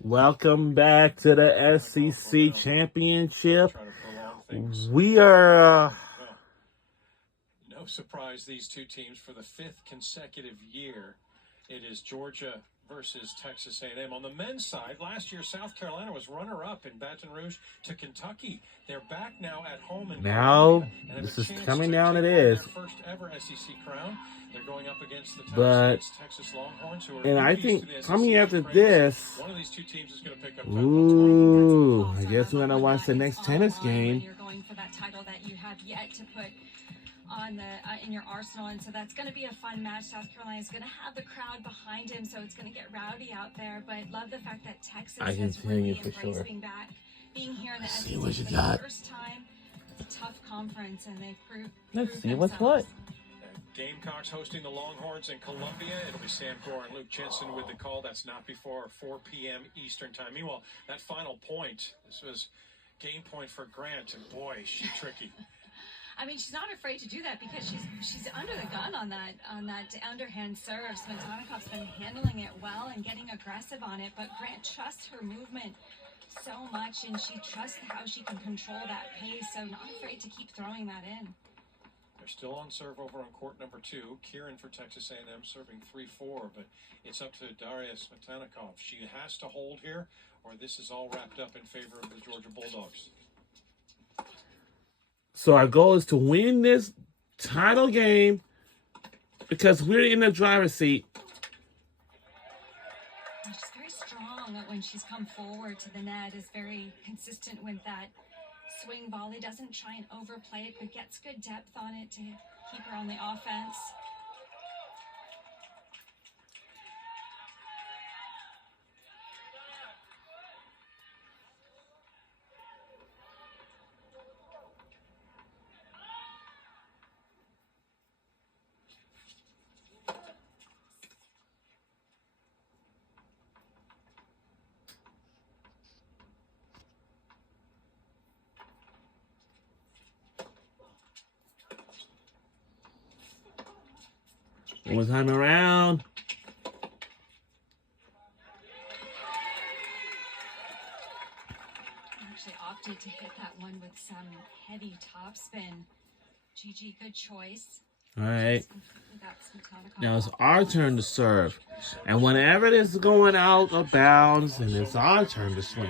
Welcome back to the SEC Championship. We are... No surprise, these two teams for the fifth consecutive year. It is Georgia versus Texas A&M. On the men's side, last year South Carolina was runner-up in Baton Rouge to Kentucky. They're back now at home in now this is coming down. It is their first ever SEC crown. They're going up against the Texas Longhorns, who are and I think coming after one this, of these two teams is going to pick up. I guess we're gonna watch the next tennis game. You're going for that title that you have yet to put on the in your arsenal, and so that's going to be a fun match. South Carolina is going to have the crowd behind him, so it's going to get rowdy out there. But love the fact that Texas has really embraced being here in the SEC for the first time. It's a tough conference, and they've proved. Let's see what's what. Gamecocks hosting the Longhorns in Columbia. It'll be Sam Gore and Luke Jensen with the call. That's not before 4 p.m. Eastern time. Meanwhile, that final point, this was game point for Grant, and boy, is she tricky. I mean, she's not afraid to do that because she's under the gun on that underhand serve. Smetanokov's been handling it well and getting aggressive on it, but Grant trusts her movement so much, and she trusts how she can control that pace, so not afraid to keep throwing that in. They're still on serve over on court number 2. Kieran for Texas A&M serving 3-4, but it's up to Daria Smetanakov. She has to hold here, or this is all wrapped up in favor of the Georgia Bulldogs. So our goal is to win this title game because we're in the driver's seat. She's very strong when she's come forward to the net, is very consistent with that swing volley, doesn't try and overplay it, but gets good depth on it to keep her on the offense. One more time around. Actually opted to hit that one with some heavy topspin. Gigi, good choice. All right. Now it's our turn to serve. And whenever it is going out of bounds, and it's our turn to swing.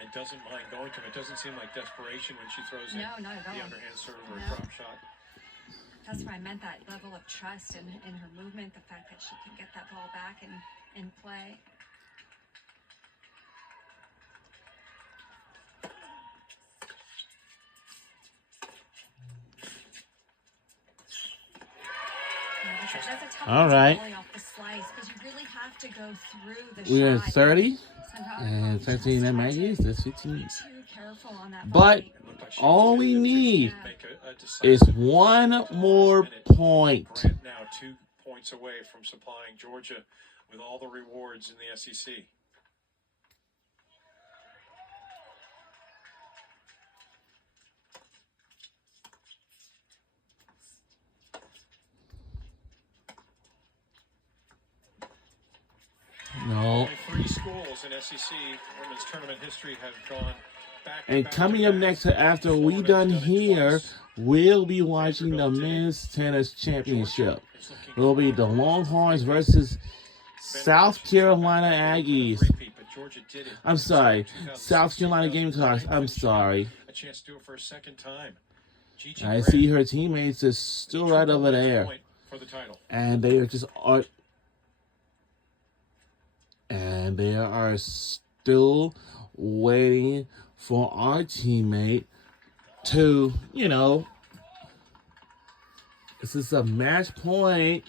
And doesn't mind going to him. It doesn't seem like desperation when she throws in the underhand serve or a drop shot. That's where I meant that level of trust in her movement, the fact that she can get that ball back and play. That's a tough all right. off the slice because you really have to go through the We're shot. 30 and Texas A&M Aggies. That's 15. Too careful on that but all we need is one more point. Grant now 2 points away from supplying Georgia with all the rewards in the SEC. No. Only 3 schools in SEC women's tournament history have gone back. And coming up next, after we done here, we'll be watching the men's tennis championship. It'll be the Longhorns versus South Carolina Aggies. I'm sorry, South Carolina Gamecocks. I'm sorry. A chance to do it for a second time. I see her teammates is still right over there, and they are just and they are still waiting for our teammate to, this is a match point,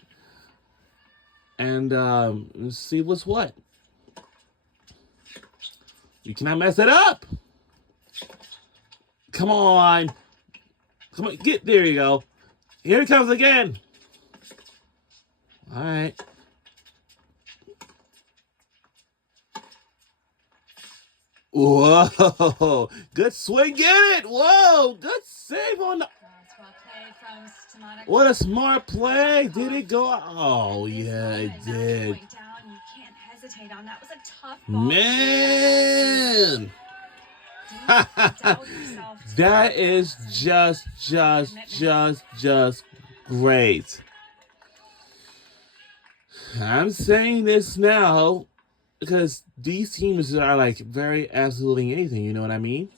and let's see what's what. You cannot mess it up. Come on, get there. You go. Here it comes again. All right. Whoa, good swing, get it. Whoa, good save on the... What a smart play. Did it go? Oh, yeah, it did. hesitate on. That was a tough ball. Man. That is just great. I'm saying this now because these teams are like very absolutely anything. You know what I mean?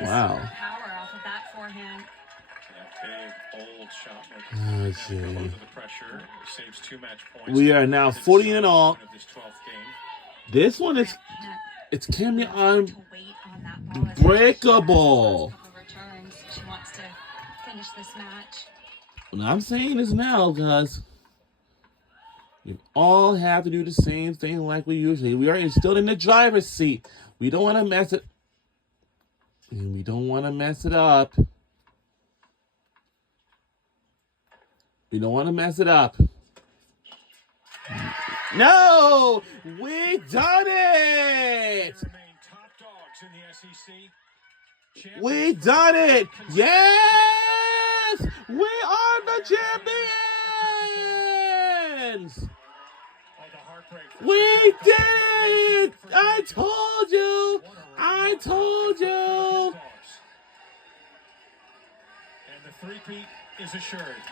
Nice wow. Power off of that forehand. Big, bold shot. Oh, gee. Under the pressure, saves 2 match points. We are now 40 in all. This one is it's can be unbreakable. She wants to finish this match. And I'm saying this now because we all have to do the same thing like we usually. We are still in the driver's seat. We don't want to mess it. And we don't want to mess it up. We don't want to mess it up. No! We done it! We done it! Yes! We are the champions! We did it! I told you! I told you! And the three-peat is assured.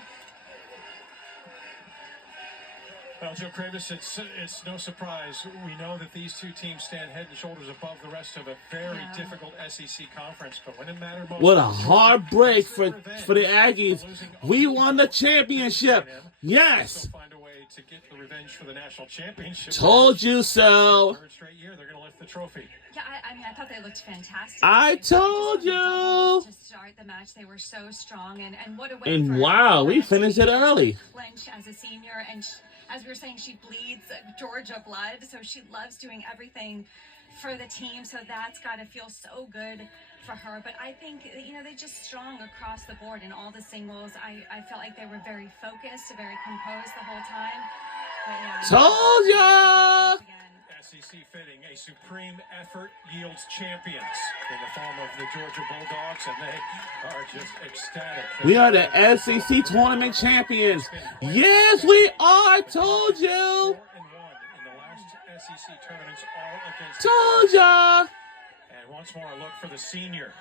Well, Joe Kravis, it's no surprise. We know that these two teams stand head and shoulders above the rest of a very difficult SEC conference. But when it mattered most, what a hard break for the Aggies. We won the championship. Yes. Find a way to get the revenge for the national championship. Told you so. Third straight year, they're going to lift the trophy. Yeah, I mean, I thought they looked fantastic. I told you. To start the match, they were so strong, and what a way. And wow, we finished it early. Clinch as a senior, and as we were saying, she bleeds Georgia blood, so she loves doing everything for the team. So that's got to feel so good for her. But I think they're just strong across the board in all the singles. I felt like they were very focused, very composed the whole time. But yeah, told ya. SEC fitting, a supreme effort yields champions in the form of the Georgia Bulldogs, and they are just ecstatic. We are the SEC tournament champions. Yes, we are. I told you. 4-1 in the last SEC tournaments, all against. Told ya. And once more, a look for the senior.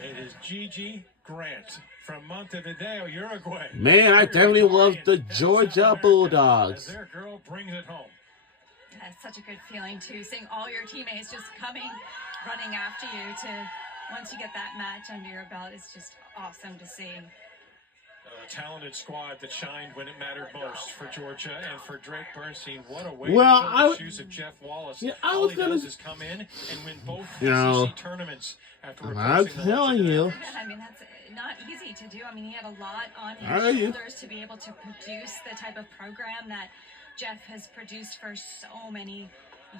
It is Gigi Grant from Montevideo, Uruguay. Man, I definitely love the Georgia Bulldogs. As their girl brings it home. That's such a good feeling, too, seeing all your teammates just running after you once you get that match under your belt. It's just awesome to see. A talented squad that shined when it mattered most for Georgia and for Drake Bernstein. What a way to fill the shoes of Jeff Wallace. Yeah, all he does is come in and win both SEC tournaments after I'm telling you. I mean, that's not easy to do. I mean, he had a lot on his shoulders to be able to produce the type of program that Jeff has produced for so many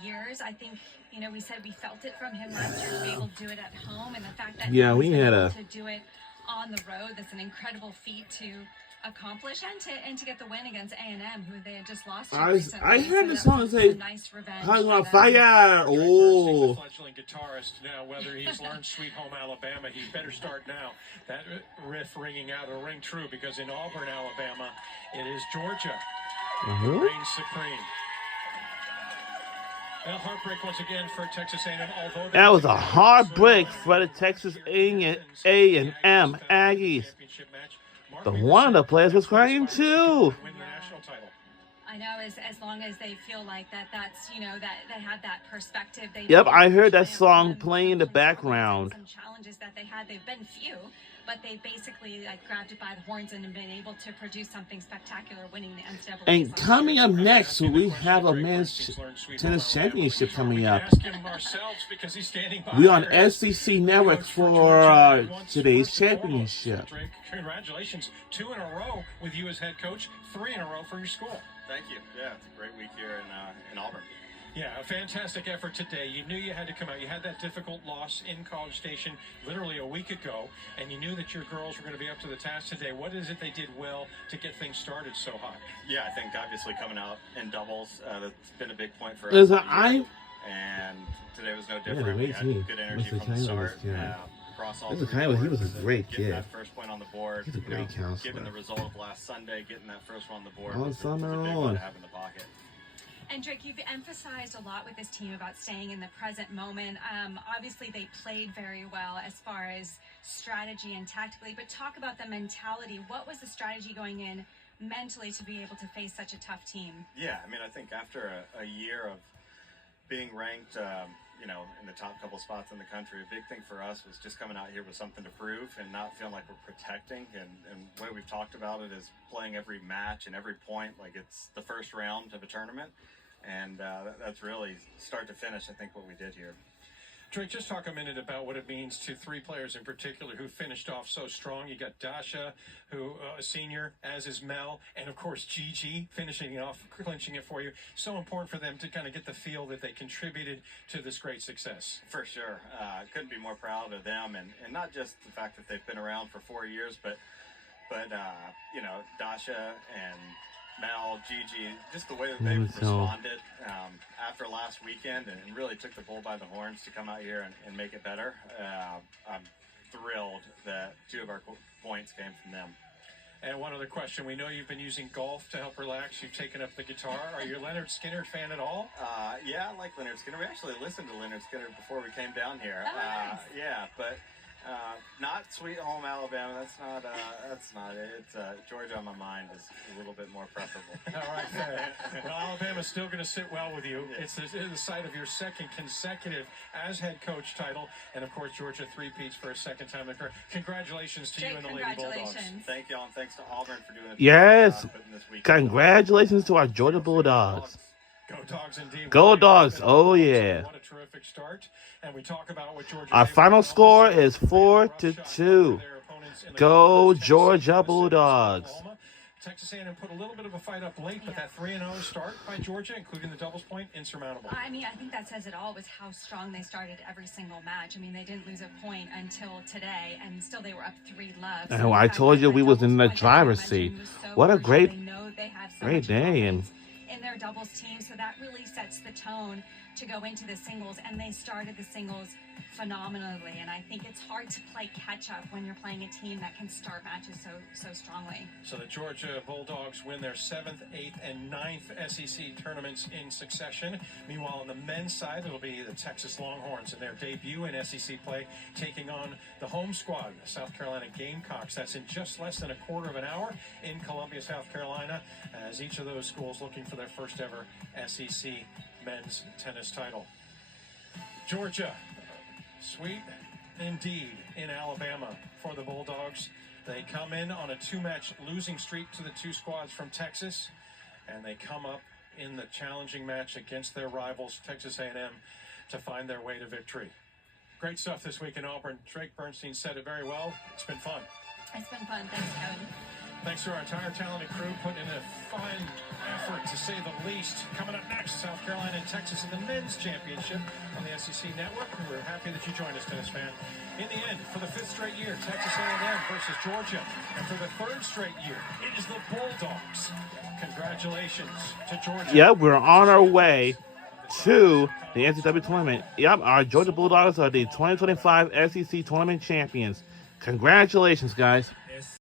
years. I think, we said we felt it from him last year to be able to do it at home, and the fact that we had to do it on the road, that's an incredible feat to accomplish, and to get the win against A&M, who they had just lost to recently. I heard the song say, nice revenge. "Hung on fire!" Oh, fledgling guitarist now. Whether he's learned "Sweet Home Alabama," he better start now. That riff ringing out will ring true because in Auburn, Alabama, it is Georgia. Reigns supreme. Well, heartbreak once again for Texas A&M. Although that was a hard break for the Texas A&M Aggies. But one of the players was crying too. I know, as long as they feel like that's that they had that perspective. Yep, I heard that song playing in the background. Some challenges that they had, they've been few, but they basically grabbed it by the horns and been able to produce something spectacular, winning the NCAA. And coming up next, we have a men's tennis championship coming up. We're on SEC Network for today's championship. Congratulations, 2 in a row with you as head coach, 3 in a row for your school. Thank you. Yeah, it's a great week here in Auburn. Yeah, a fantastic effort today. You knew you had to come out. You had that difficult loss in College Station literally a week ago, and you knew that your girls were going to be up to the task today. What is it they did well to get things started so hot? Yeah, I think obviously coming out in doubles, that's been a big point for us. And today was no different. We had good energy from the start. across all Mr. three Kyle, he boards, was a great getting kid. that first point on the board. He's a great counselor. Given the result of last Sunday, getting that first one on the board On was a summer big on. one to have in the pocket. And Drake, you've emphasized a lot with this team about staying in the present moment. Obviously, they played very well as far as strategy and tactically, but talk about the mentality. What was the strategy going in mentally to be able to face such a tough team? Yeah, I mean, I think after a year of being ranked, in the top couple spots in the country, a big thing for us was just coming out here with something to prove and not feeling like we're protecting. And the way we've talked about it is playing every match and every point like it's the first round of a tournament. And that's really start to finish, I think, what we did here. Drake, just talk a minute about what it means to three players in particular who finished off so strong. You got Dasha, who a senior, as is Mel, and of course Gigi finishing it off, clinching it for you. So important for them to kind of get the feel that they contributed to this great success. For sure. Couldn't be more proud of them, and not just the fact that they've been around for 4 years, but Dasha and Mel, Gigi, just the way that they've responded after last weekend and really took the bull by the horns to come out here and make it better. I'm thrilled that 2 of our points came from them. And one other question. We know you've been using golf to help relax. You've taken up the guitar. Are you a Leonard Skinner fan at all? Yeah, I like Leonard Skinner. We actually listened to Leonard Skinner before we came down here. Oh, nice. Yeah, but not Sweet Home Alabama. That's not it. It's Georgia on my mind is a little bit more preferable. All right, fair. Well, Alabama's still going to sit well with you. Yeah. It's the site of your second consecutive as head coach title, and of course Georgia three-peats for a second time in career. Congratulations to you and the Lady Bulldogs. Thank y'all, and thanks to Auburn for doing it. Yes, this week. Congratulations to our Georgia Bulldogs. Go Dogs indeed. Go Dogs. Oh yeah. What a terrific start. And we talk about what Georgia. Our final score is 4-2. Go Georgia Bulldogs. Texas A&M put a little bit of a fight up late, but that 3-0 start by Georgia, including the doubles point, insurmountable. I mean, I think that says it all with how strong they started every single match. I mean, they didn't lose a point until today, and still they were up 3-love. And I told you we was in the driver's seat. What a great day. And in their doubles team, so that really sets the tone to go into the singles, and they started the singles phenomenally, and I think it's hard to play catch up when you're playing a team that can start matches so strongly. So the Georgia Bulldogs win their 7th, 8th, and 9th SEC tournaments in succession. Meanwhile, on the men's side, it'll be the Texas Longhorns in their debut in SEC play, taking on the home squad, the South Carolina Gamecocks. That's in just less than a quarter of an hour in Columbia, South Carolina, as each of those schools looking for their first ever SEC men's tennis title. Georgia, sweet indeed in Alabama for the Bulldogs. They come in on a 2-match losing streak to the 2 squads from Texas, and they come up in the challenging match against their rivals, Texas A&M, to find their way to victory. Great stuff this week in Auburn. Drake Bernstein said it very well. It's been fun. It's been fun. Thanks, Kevin. Thanks to our entire talented crew, putting in a fine effort, to say the least. Coming up next, South Carolina and Texas in the men's championship on the SEC Network. And we're happy that you joined us, tennis fan. In the end, for the 5th straight year, Texas A&M versus Georgia. And for the 3rd straight year, it is the Bulldogs. Congratulations to Georgia. Yep, we're on our way to the NCAA tournament. Yep, our Georgia Bulldogs are the 2025 SEC tournament champions. Congratulations, guys.